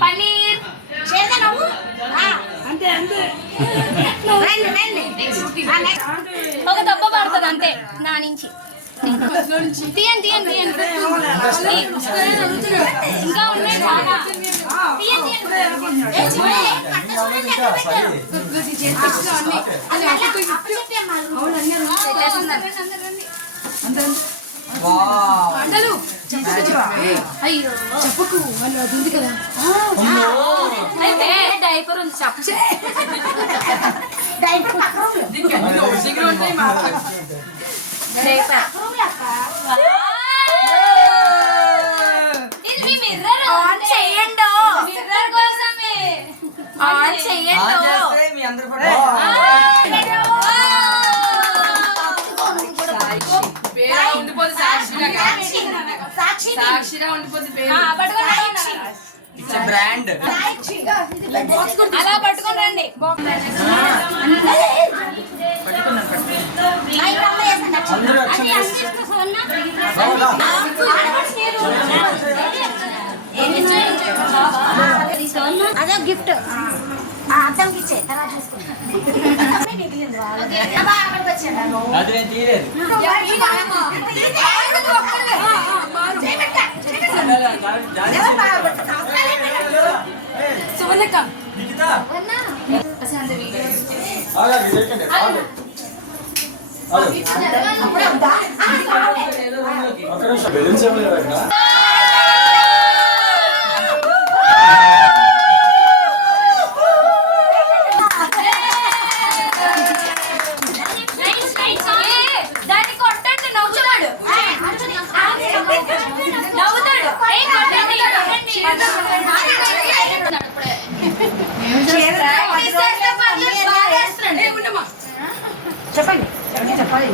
పన్నీర్ ఒక దెబ్బ పడుతుంది అంతే నా నుంచి తీయండి తీయండి తీయండి ఇంకా ఉన్నాయి చాలా అయ్యో చెప్పకు వాళ్ళు అది ఉంది కదా ఆన్ చెయ్యండి ఆన్ చెయ్యండి మీ అందరూ సాక్షిగా ఉండిపోతుంది పేరు. బ్రాండ్ అలా పట్టుకొని రండి అదే గిఫ్ట్ అర్థంకి ఇచ్చే తర్వాత చూసుకుంటా అది నేను తీయలేదు. సువర్ణక్క దాన్ని కొట్టండి నవ్వుతాడు నవ్వుతాడు చెప్పండి చెప్పాలి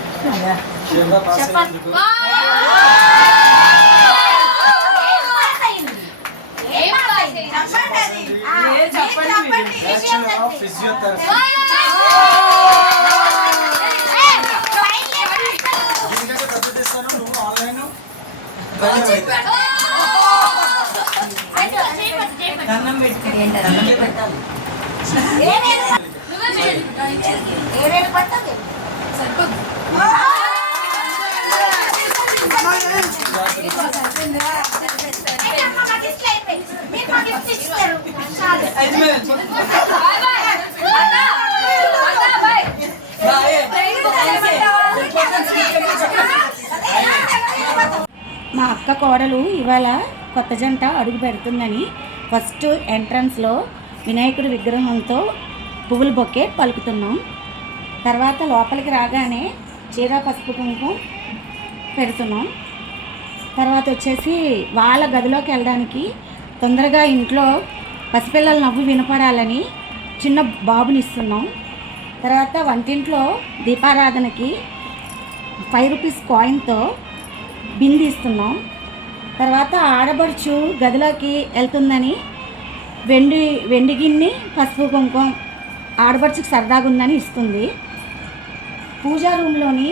దండం పెట్టుకుని పెట్టాలి. మా అక్క కోడలు ఇవాళ కొత్త జంట అడుగు పెడుతుందని ఫస్ట్ ఎంట్రన్స్లో వినాయకుడి విగ్రహంతో పువ్వుల బొకే పలుకుతున్నాం. తర్వాత లోపలికి రాగానే చీర పసుపు కుంకుమ పెడుతున్నాం. తర్వాత వచ్చేసి వాళ్ళ గదిలోకి వెళ్ళడానికి తొందరగా ఇంట్లో పసిపిల్లల నవ్వు వినపడాలని చిన్న బాబుని ఇస్తున్నాం. తర్వాత వంటింట్లో దీపారాధనకి 5 రూపీస్ కాయిన్తో బింది ఇస్తున్నాం. తర్వాత ఆడబడుచు గదిలోకి వెళ్తుందని వెండి గిన్నె పసుపు కుంకుమ ఆడబడుచుకి సరదాగా ఉందని ఇస్తుంది. పూజా రూమ్లోని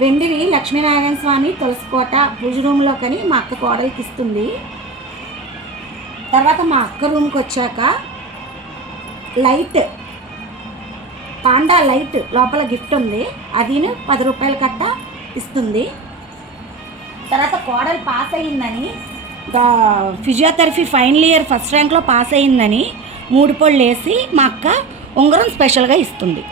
వెండివి లక్ష్మీనారాయణ స్వామి తులసికోట పూజ రూమ్లోకని మా అక్క కోడలికి ఇస్తుంది. తర్వాత మా అక్క రూమ్కి వచ్చాక లైట్ పాండా లైట్ లోపల గిఫ్ట్ ఉంది, అది 10 రూపాయల కట్ట ఇస్తుంది. తర్వాత కోడలు పాస్ అయ్యిందని ఫిజియోథెరపీ ఫైనల్ ఇయర్ ఫస్ట్ ర్యాంక్లో పాస్ అయ్యిందని 3 పళ్ళు వేసి మా అక్క ఉంగరం స్పెషల్గా ఇస్తుంది.